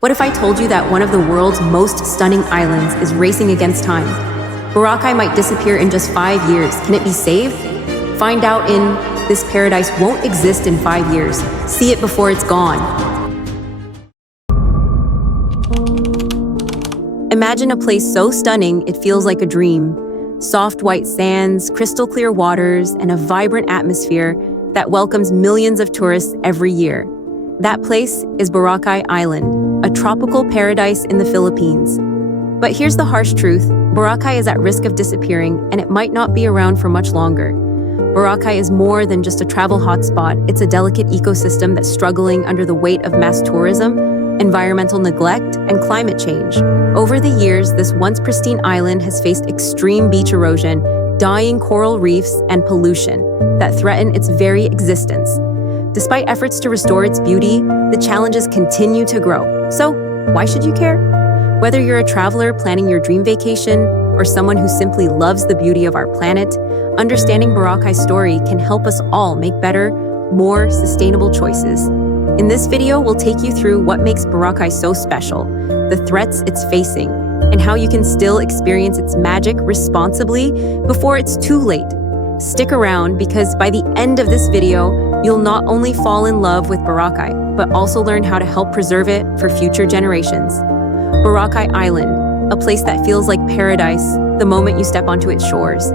What if I told you that one of the world's most stunning islands is racing against time? Boracay might disappear in just 5 years. Can it be saved? Find out in This Paradise Won't Exist in 5 Years. See it before it's gone. Imagine a place so stunning it feels like a dream. Soft white sands, crystal clear waters, and a vibrant atmosphere that welcomes millions of tourists every year. That place is Boracay Island, a tropical paradise in the Philippines. But here's the harsh truth: Boracay is at risk of disappearing, and it might not be around for much longer. Boracay is more than just a travel hotspot. It's a delicate ecosystem that's struggling under the weight of mass tourism, environmental neglect, and climate change. Over the years, this once pristine island has faced extreme beach erosion, dying coral reefs, and pollution that threaten its very existence. Despite efforts to restore its beauty, the challenges continue to grow. So, why should you care? Whether you're a traveler planning your dream vacation or someone who simply loves the beauty of our planet, understanding Boracay's story can help us all make better, more sustainable choices. In this video, we'll take you through what makes Boracay so special, the threats it's facing, and how you can still experience its magic responsibly before it's too late. Stick around, because by the end of this video, you'll not only fall in love with Boracay, but also learn how to help preserve it for future generations. Boracay Island, a place that feels like paradise the moment you step onto its shores.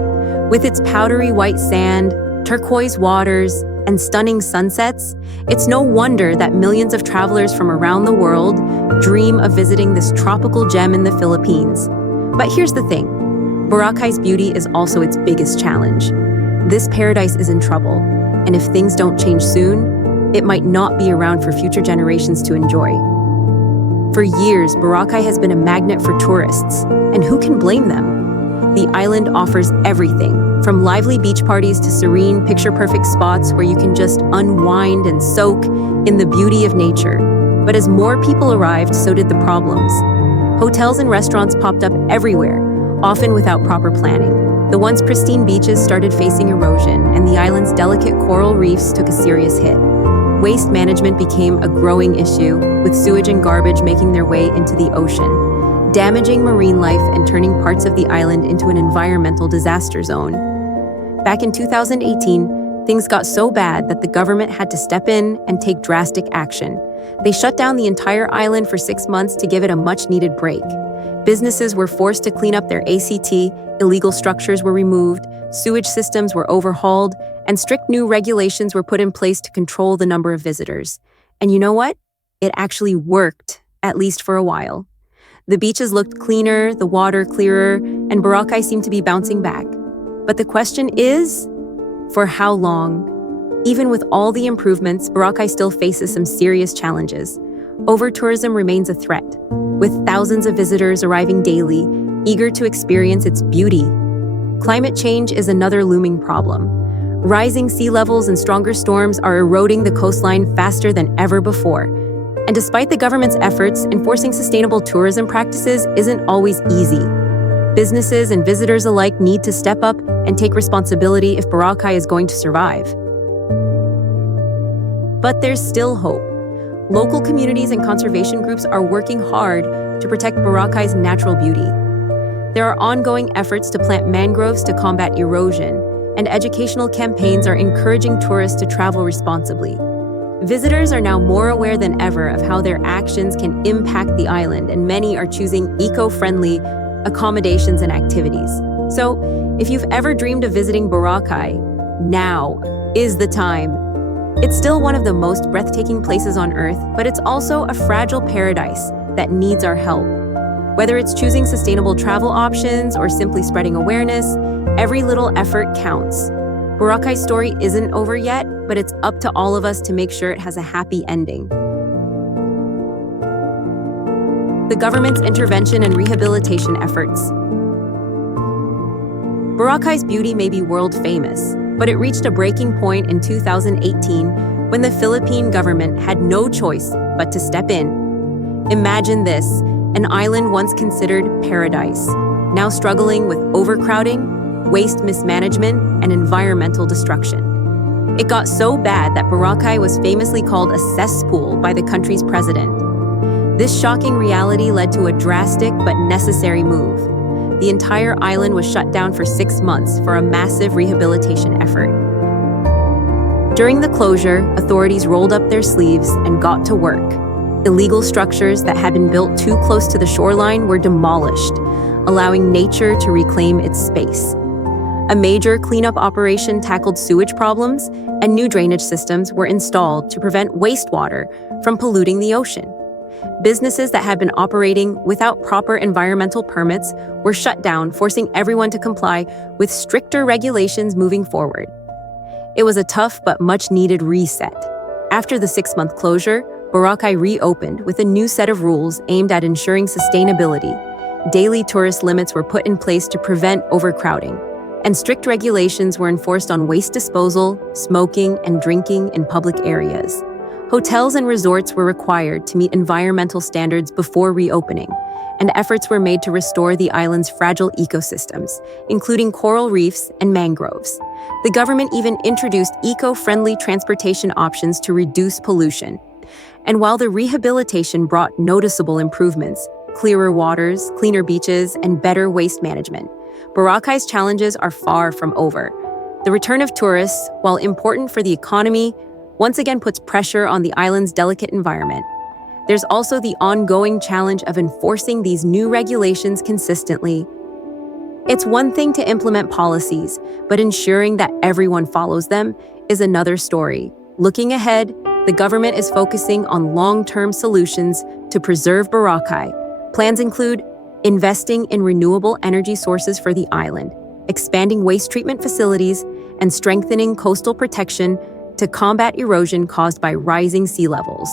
With its powdery white sand, turquoise waters, and stunning sunsets, it's no wonder that millions of travelers from around the world dream of visiting this tropical gem in the Philippines. But here's the thing: Boracay's beauty is also its biggest challenge. This paradise is in trouble, and if things don't change soon, it might not be around for future generations to enjoy. For years, Boracay has been a magnet for tourists, and who can blame them? The island offers everything, from lively beach parties to serene, picture-perfect spots where you can just unwind and soak in the beauty of nature. But as more people arrived, so did the problems. Hotels and restaurants popped up everywhere, often without proper planning. The once pristine beaches started facing erosion, and the island's delicate coral reefs took a serious hit. Waste management became a growing issue, with sewage and garbage making their way into the ocean, damaging marine life and turning parts of the island into an environmental disaster zone. Back in 2018, things got so bad that the government had to step in and take drastic action. They shut down the entire island for 6 months to give it a much-needed break. Businesses were forced to clean up their ACT, illegal structures were removed, sewage systems were overhauled, and strict new regulations were put in place to control the number of visitors. And you know what? It actually worked, at least for a while. The beaches looked cleaner, the water clearer, and Boracay seemed to be bouncing back. But the question is, for how long? Even with all the improvements, Boracay still faces some serious challenges. Over-tourism remains a threat, with thousands of visitors arriving daily, eager to experience its beauty. Climate change is another looming problem. Rising sea levels and stronger storms are eroding the coastline faster than ever before. And despite the government's efforts, enforcing sustainable tourism practices isn't always easy. Businesses and visitors alike need to step up and take responsibility if Boracay is going to survive. But there's still hope. Local communities and conservation groups are working hard to protect Boracay's natural beauty. There are ongoing efforts to plant mangroves to combat erosion, and educational campaigns are encouraging tourists to travel responsibly. Visitors are now more aware than ever of how their actions can impact the island, and many are choosing eco-friendly accommodations and activities. So, if you've ever dreamed of visiting Boracay, now is the time. It's still one of the most breathtaking places on Earth, but it's also a fragile paradise that needs our help. Whether it's choosing sustainable travel options or simply spreading awareness, every little effort counts. Boracay's story isn't over yet, but it's up to all of us to make sure it has a happy ending. The government's intervention and rehabilitation efforts. Boracay's beauty may be world famous, but it reached a breaking point in 2018 when the Philippine government had no choice but to step in. Imagine this: an island once considered paradise, now struggling with overcrowding, waste mismanagement, and environmental destruction. It got so bad that Boracay was famously called a cesspool by the country's president. This shocking reality led to a drastic but necessary move. The entire island was shut down for 6 months for a massive rehabilitation effort. During the closure, authorities rolled up their sleeves and got to work. Illegal structures that had been built too close to the shoreline were demolished, allowing nature to reclaim its space. A major cleanup operation tackled sewage problems, and new drainage systems were installed to prevent wastewater from polluting the ocean. Businesses that had been operating without proper environmental permits were shut down, forcing everyone to comply with stricter regulations moving forward. It was a tough but much-needed reset. After the 6-month closure, Boracay reopened with a new set of rules aimed at ensuring sustainability. Daily tourist limits were put in place to prevent overcrowding, and strict regulations were enforced on waste disposal, smoking, and drinking in public areas. Hotels and resorts were required to meet environmental standards before reopening, and efforts were made to restore the island's fragile ecosystems, including coral reefs and mangroves. The government even introduced eco-friendly transportation options to reduce pollution. And while the rehabilitation brought noticeable improvements, clearer waters, cleaner beaches, and better waste management, Boracay's challenges are far from over. The return of tourists, while important for the economy, once again puts pressure on the island's delicate environment. There's also the ongoing challenge of enforcing these new regulations consistently. It's one thing to implement policies, but ensuring that everyone follows them is another story. Looking ahead, the government is focusing on long-term solutions to preserve Boracay. Plans include investing in renewable energy sources for the island, expanding waste treatment facilities, and strengthening coastal protection to combat erosion caused by rising sea levels.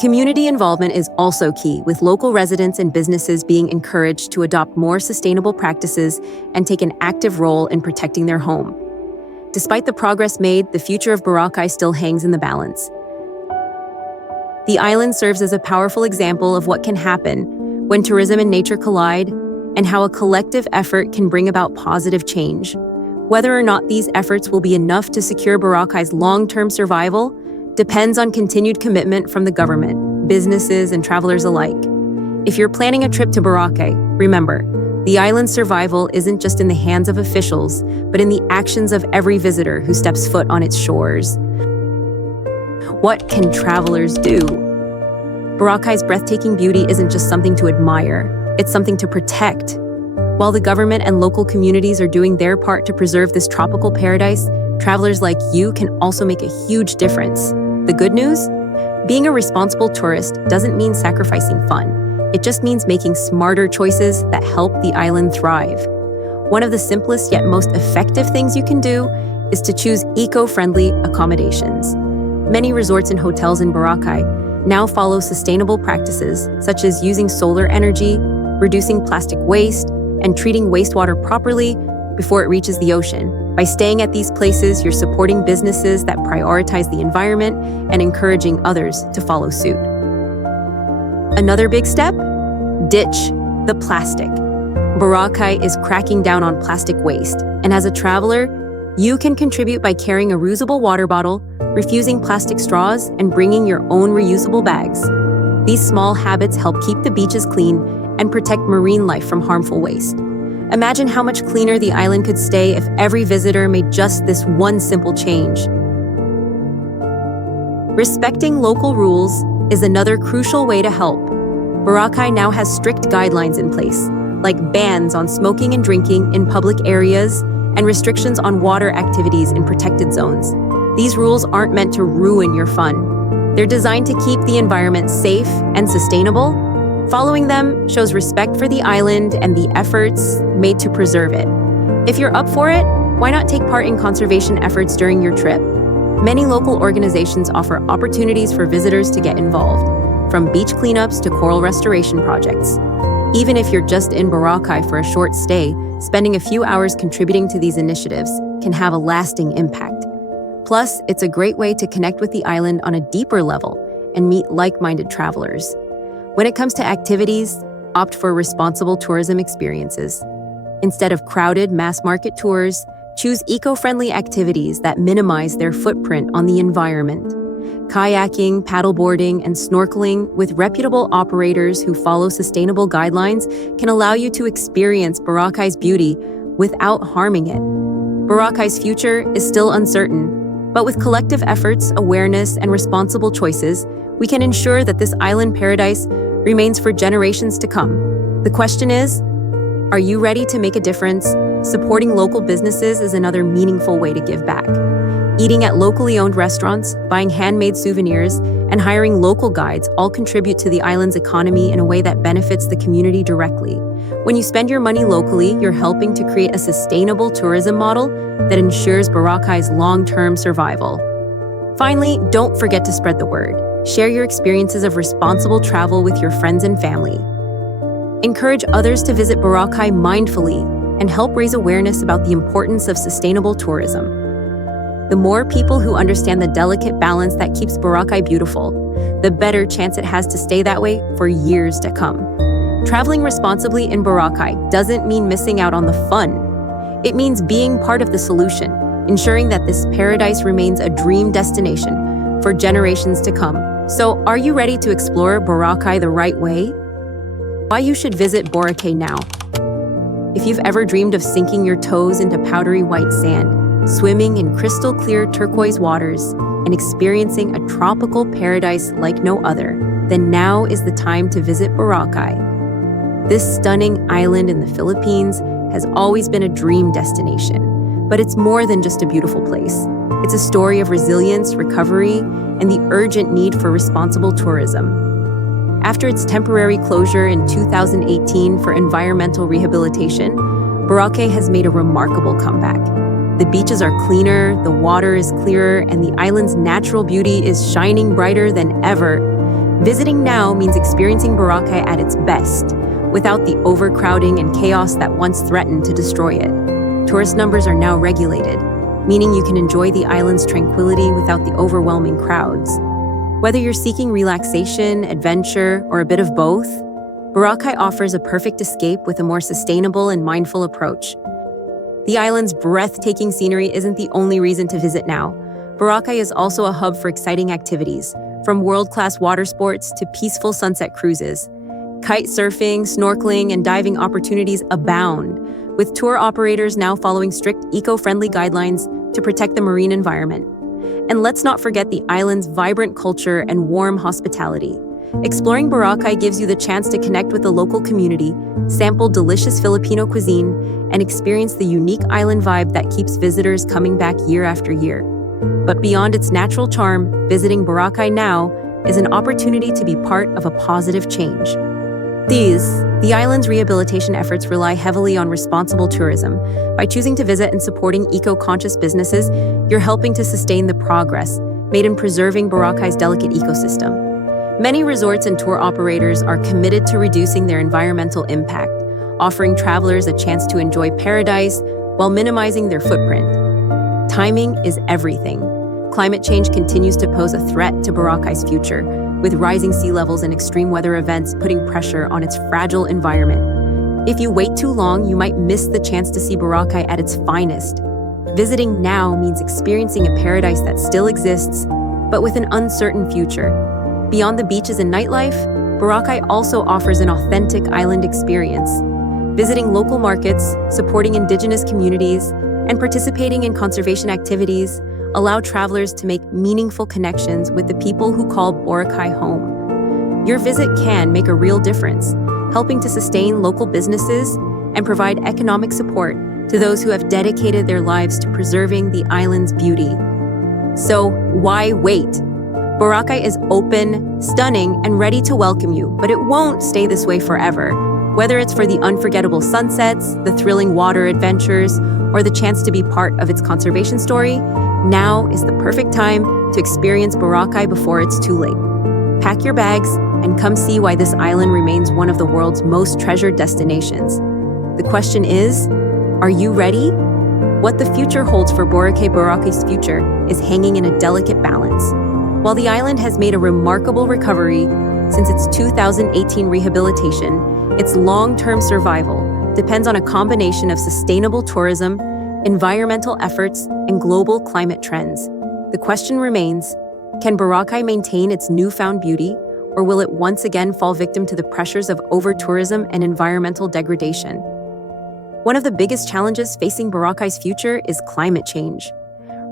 Community involvement is also key, with local residents and businesses being encouraged to adopt more sustainable practices and take an active role in protecting their home. Despite the progress made, the future of Boracay still hangs in the balance. The island serves as a powerful example of what can happen when tourism and nature collide, and how a collective effort can bring about positive change. Whether or not these efforts will be enough to secure Boracay's long-term survival depends on continued commitment from the government, businesses, and travelers alike. If you're planning a trip to Boracay, remember, the island's survival isn't just in the hands of officials, but in the actions of every visitor who steps foot on its shores. What can travelers do? Boracay's breathtaking beauty isn't just something to admire, it's something to protect. While the government and local communities are doing their part to preserve this tropical paradise, travelers like you can also make a huge difference. The good news? Being a responsible tourist doesn't mean sacrificing fun. It just means making smarter choices that help the island thrive. One of the simplest yet most effective things you can do is to choose eco-friendly accommodations. Many resorts and hotels in Boracay now follow sustainable practices such as using solar energy, reducing plastic waste, and treating wastewater properly before it reaches the ocean. By staying at these places, you're supporting businesses that prioritize the environment and encouraging others to follow suit. Another big step? Ditch the plastic. Boracay is cracking down on plastic waste, and as a traveler, you can contribute by carrying a reusable water bottle, refusing plastic straws, and bringing your own reusable bags. These small habits help keep the beaches clean and protect marine life from harmful waste. Imagine how much cleaner the island could stay if every visitor made just this one simple change. Respecting local rules is another crucial way to help. Boracay now has strict guidelines in place, like bans on smoking and drinking in public areas and restrictions on water activities in protected zones. These rules aren't meant to ruin your fun. They're designed to keep the environment safe and sustainable. Following them shows respect for the island and the efforts made to preserve it. If you're up for it, why not take part in conservation efforts during your trip? Many local organizations offer opportunities for visitors to get involved, from beach cleanups to coral restoration projects. Even if you're just in Boracay for a short stay, spending a few hours contributing to these initiatives can have a lasting impact. Plus, it's a great way to connect with the island on a deeper level and meet like-minded travelers. When it comes to activities, opt for responsible tourism experiences. Instead of crowded mass-market tours, choose eco-friendly activities that minimize their footprint on the environment. Kayaking, paddleboarding, and snorkeling with reputable operators who follow sustainable guidelines can allow you to experience Boracay's beauty without harming it. Boracay's future is still uncertain, but with collective efforts, awareness, and responsible choices, we can ensure that this island paradise remains for generations to come. The question is, are you ready to make a difference? Supporting local businesses is another meaningful way to give back. Eating at locally owned restaurants, buying handmade souvenirs, and hiring local guides all contribute to the island's economy in a way that benefits the community directly. When you spend your money locally, you're helping to create a sustainable tourism model that ensures Boracay's long-term survival. Finally, don't forget to spread the word. Share your experiences of responsible travel with your friends and family. Encourage others to visit Boracay mindfully and help raise awareness about the importance of sustainable tourism. The more people who understand the delicate balance that keeps Boracay beautiful, the better chance it has to stay that way for years to come. Traveling responsibly in Boracay doesn't mean missing out on the fun. It means being part of the solution, ensuring that this paradise remains a dream destination for generations to come. So, are you ready to explore Boracay the right way? Why you should visit Boracay now. If you've ever dreamed of sinking your toes into powdery white sand, swimming in crystal clear turquoise waters, and experiencing a tropical paradise like no other, then now is the time to visit Boracay. This stunning island in the Philippines has always been a dream destination, but it's more than just a beautiful place. It's a story of resilience, recovery, and the urgent need for responsible tourism. After its temporary closure in 2018 for environmental rehabilitation, Boracay has made a remarkable comeback. The beaches are cleaner, the water is clearer, and the island's natural beauty is shining brighter than ever. Visiting now means experiencing Boracay at its best, without the overcrowding and chaos that once threatened to destroy it. Tourist numbers are now regulated, meaning you can enjoy the island's tranquility without the overwhelming crowds. Whether you're seeking relaxation, adventure, or a bit of both, Boracay offers a perfect escape with a more sustainable and mindful approach. The island's breathtaking scenery isn't the only reason to visit now. Boracay is also a hub for exciting activities, from world-class water sports to peaceful sunset cruises. Kite surfing, snorkeling, and diving opportunities abound, with tour operators now following strict eco-friendly guidelines to protect the marine environment. And let's not forget the island's vibrant culture and warm hospitality. Exploring Boracay gives you the chance to connect with the local community, sample delicious Filipino cuisine, and experience the unique island vibe that keeps visitors coming back year after year. But beyond its natural charm, visiting Boracay now is an opportunity to be part of a positive change. The island's rehabilitation efforts rely heavily on responsible tourism. By choosing to visit and supporting eco-conscious businesses, you're helping to sustain the progress made in preserving Boracay's delicate ecosystem. Many resorts and tour operators are committed to reducing their environmental impact, offering travelers a chance to enjoy paradise while minimizing their footprint. Timing is everything. Climate change continues to pose a threat to Boracay's future, with rising sea levels and extreme weather events putting pressure on its fragile environment. If you wait too long, you might miss the chance to see Boracay at its finest. Visiting now means experiencing a paradise that still exists, but with an uncertain future. Beyond the beaches and nightlife, Boracay also offers an authentic island experience. Visiting local markets, supporting indigenous communities, and participating in conservation activities allow travelers to make meaningful connections with the people who call Boracay home. Your visit can make a real difference, helping to sustain local businesses and provide economic support to those who have dedicated their lives to preserving the island's beauty. So, why wait? Boracay is open, stunning, and ready to welcome you, but it won't stay this way forever. Whether it's for the unforgettable sunsets, the thrilling water adventures, or the chance to be part of its conservation story, now is the perfect time to experience Boracay before it's too late. Pack your bags and come see why this island remains one of the world's most treasured destinations. The question is, are you ready? What the future holds for Boracay's future is hanging in a delicate balance. While the island has made a remarkable recovery since its 2018 rehabilitation, its long-term survival depends on a combination of sustainable tourism, environmental efforts, and global climate trends. The question remains, Can Boracay maintain its newfound beauty, or will it once again fall victim to the pressures of over-tourism and environmental degradation? One of the biggest challenges facing Boracay's future is climate change.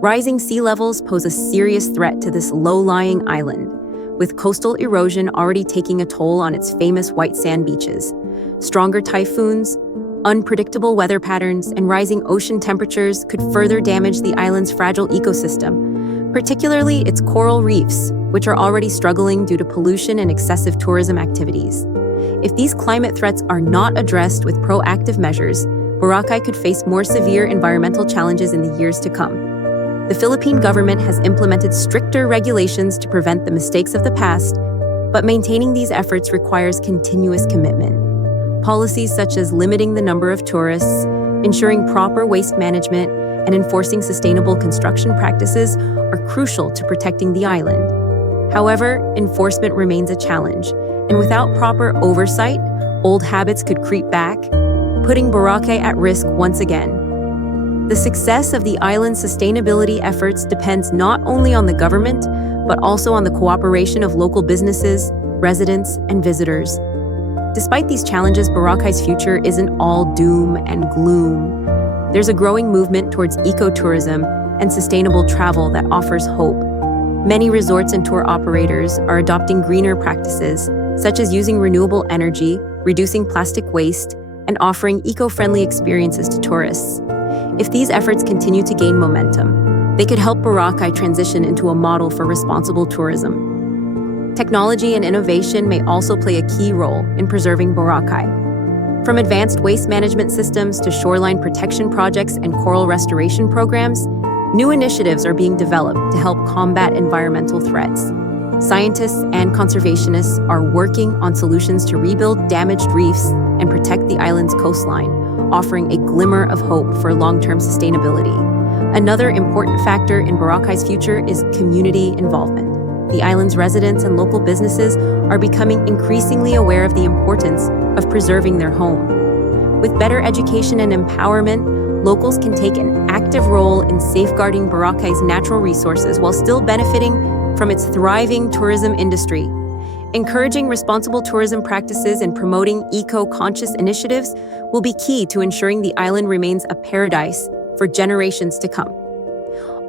Rising sea levels pose a serious threat to this low-lying island, with coastal erosion already taking a toll on its famous white sand beaches. Stronger typhoons, unpredictable weather patterns, and rising ocean temperatures could further damage the island's fragile ecosystem, particularly its coral reefs, which are already struggling due to pollution and excessive tourism activities. If these climate threats are not addressed with proactive measures, Boracay could face more severe environmental challenges in the years to come. The Philippine government has implemented stricter regulations to prevent the mistakes of the past, but maintaining these efforts requires continuous commitment. Policies such as limiting the number of tourists, ensuring proper waste management, and enforcing sustainable construction practices are crucial to protecting the island. However, enforcement remains a challenge, and without proper oversight, old habits could creep back, putting Boracay at risk once again. The success of the island's sustainability efforts depends not only on the government, but also on the cooperation of local businesses, residents, and visitors. Despite these challenges, Boracay's future isn't all doom and gloom. There's a growing movement towards ecotourism and sustainable travel that offers hope. Many resorts and tour operators are adopting greener practices, such as using renewable energy, reducing plastic waste, and offering eco-friendly experiences to tourists. If these efforts continue to gain momentum, they could help Boracay transition into a model for responsible tourism. Technology and innovation may also play a key role in preserving Boracay. From advanced waste management systems to shoreline protection projects and coral restoration programs, new initiatives are being developed to help combat environmental threats. Scientists and conservationists are working on solutions to rebuild damaged reefs and protect the island's coastline, offering a glimmer of hope for long-term sustainability. Another important factor in Boracay's future is community involvement. The island's residents and local businesses are becoming increasingly aware of the importance of preserving their home. With better education and empowerment, locals can take an active role in safeguarding Boracay's natural resources while still benefiting from its thriving tourism industry. Encouraging responsible tourism practices and promoting eco-conscious initiatives will be key to ensuring the island remains a paradise for generations to come.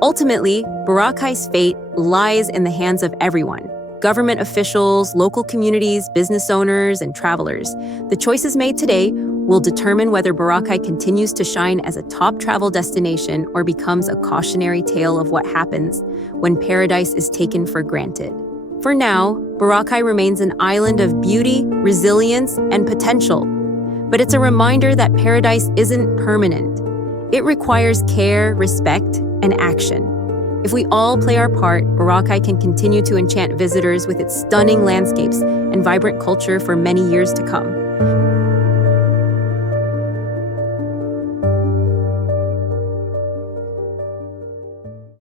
Ultimately, Boracay's fate lies in the hands of everyone: government officials, local communities, business owners, and travelers. The choices made today will determine whether Boracay continues to shine as a top travel destination or becomes a cautionary tale of what happens when paradise is taken for granted. For now, Boracay remains an island of beauty, resilience, and potential. But it's a reminder that paradise isn't permanent. It requires care, respect, and action. If we all play our part, Boracay can continue to enchant visitors with its stunning landscapes and vibrant culture for many years to come.